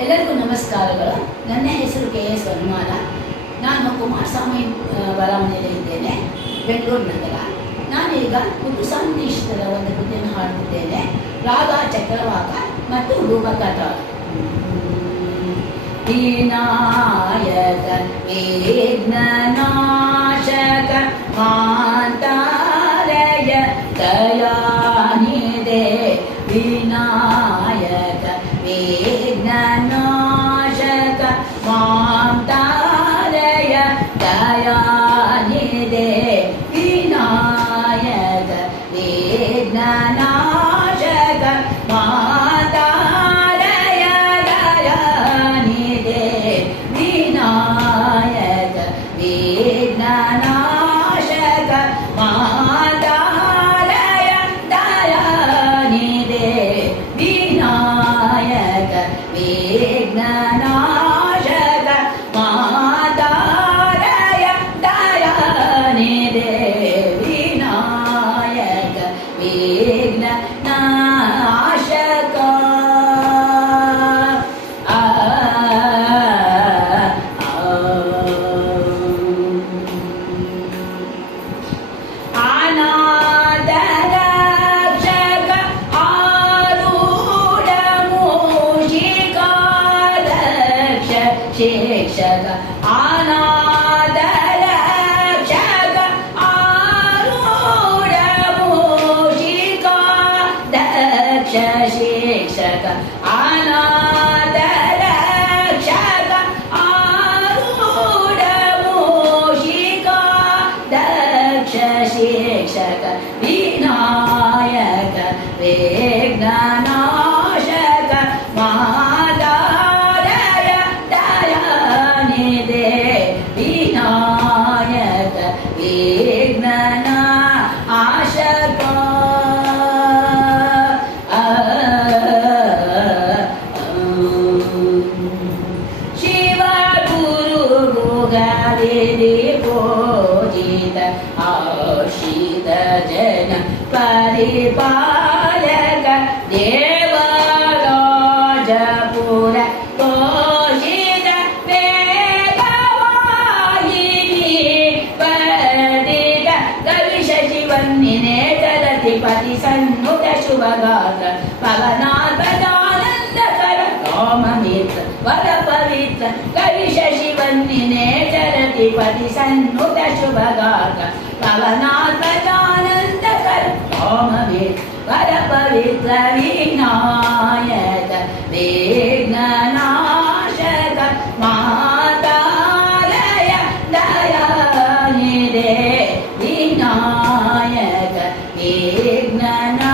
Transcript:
ಎಲ್ಲರಿಗೂ ನಮಸ್ಕಾರಗಳು. ನನ್ನ ಹೆಸರು KS ಹನುಮಾನ. ನಾನು ಕುಮಾರಸ್ವಾಮಿ ಬಡಾವಣೆಯಲ್ಲಿ ಇದ್ದೇನೆ, ಬೆಂಗಳೂರು ನಗರ. ನಾನೀಗ ಕುಮಾರಸ್ವಾಮಿ ಇಷ್ಟದ ಒಂದು ಕೃತಿಯನ್ನು ಹಾಡುತ್ತಿದ್ದೇನೆ. ರಾಗ ಚಕ್ರವಾಕ ಮತ್ತು ರೂಪಕತಾಳ. ವಿನಾಯಕ ವಿಘ್ನನಾಶಕ ಮಾಂತಾರಯ ದಯಾನಿಧೆ. ವಿನಾಯಕ ವಿಘ್ನನಾಶಕ ಮಾಂತಾರಯ ದಯಾನಿಧೆ. ವಿನಾಯಕ ವಿಘ್ನನಾಶಕ ಮಾಂತಾರಯ ದಯಾನಿಧೆ. ವಿನಾಯಕ ವಿಘ್ನನಾಶಕ ಮಾಂತಾರಯ ದಯಾನಿಧೆ. ವಿನಾಯಕ ವಿಘ್ನನಾಶಕ ಮಾಂತಾರಯ ದಯಾನಿಧೆ. ವಿನಾಯಕ ವಿಘ್ನನಾಶಕ ಅನಾಥರಕ್ಷಕ ಆರೂಢ ಮೂಷಿಕಾದಕ್ಷ ಶಿಕ್ಷಕ. ಅನಾಥರಕ್ಷಕ ಆರೂಢ ಮೂಷಿಕಾದಕ್ಷ ಶಿಕ್ಷಕ. ಅನಾಥರಕ್ಷಕ ಆರೂಢ ಮೂಷಿಕಾದಕ್ಷ ಶಿಕ್ಷಕ. ವಿನಾಯಕ ವಿಘ್ನನಾಶಕ ಮಾಂತಾರಯ ದಯಾನಿಧೆ. ವಿನಾಯಕ ವಿಘ್ನನಾಶಕ ಶಿವ ಗುರು ಗುಗಾರಿದಿ ಪೂಜಿತ ಆಶಿತ ಜನ ಪರಿಪಾಲಕ. ದೇವರಾಜಪುರ ಪೋಷಿತ ವೇದವಾಹಿನಿ ಪದಿತ ಕವಿ ಶಶಿವನ್ನಿನೇ ಜಲತಿಪತಿ ಸನ್ನುತ ಶುಭಗಾತ್ರ. ಪವನಾತ್ಮಜಾನಂದಕರ ಕಾಮಮಿತ್ರ ವರ ಪವಿತ್ರ ಕವಿ ಶಶಿವನ್ನಿನೇ ಜಲತಿಪತಿ ಸನ್ನುತ ಶುಭಗಾತ್ರ. ಪವನಾತ್ಮಜಾನಂದಕರ ಕಾಮಮಿತ್ರ ವರ ಪವಿತ್ರ. ವಿನಾಯಕ ವಿಘ್ನನಾಶಕ ಮಾಂತಾರಯ ದಯಾನಿಧೆ. ವಿನಾಯಕ ವಿಘ್ನನಾಶಕ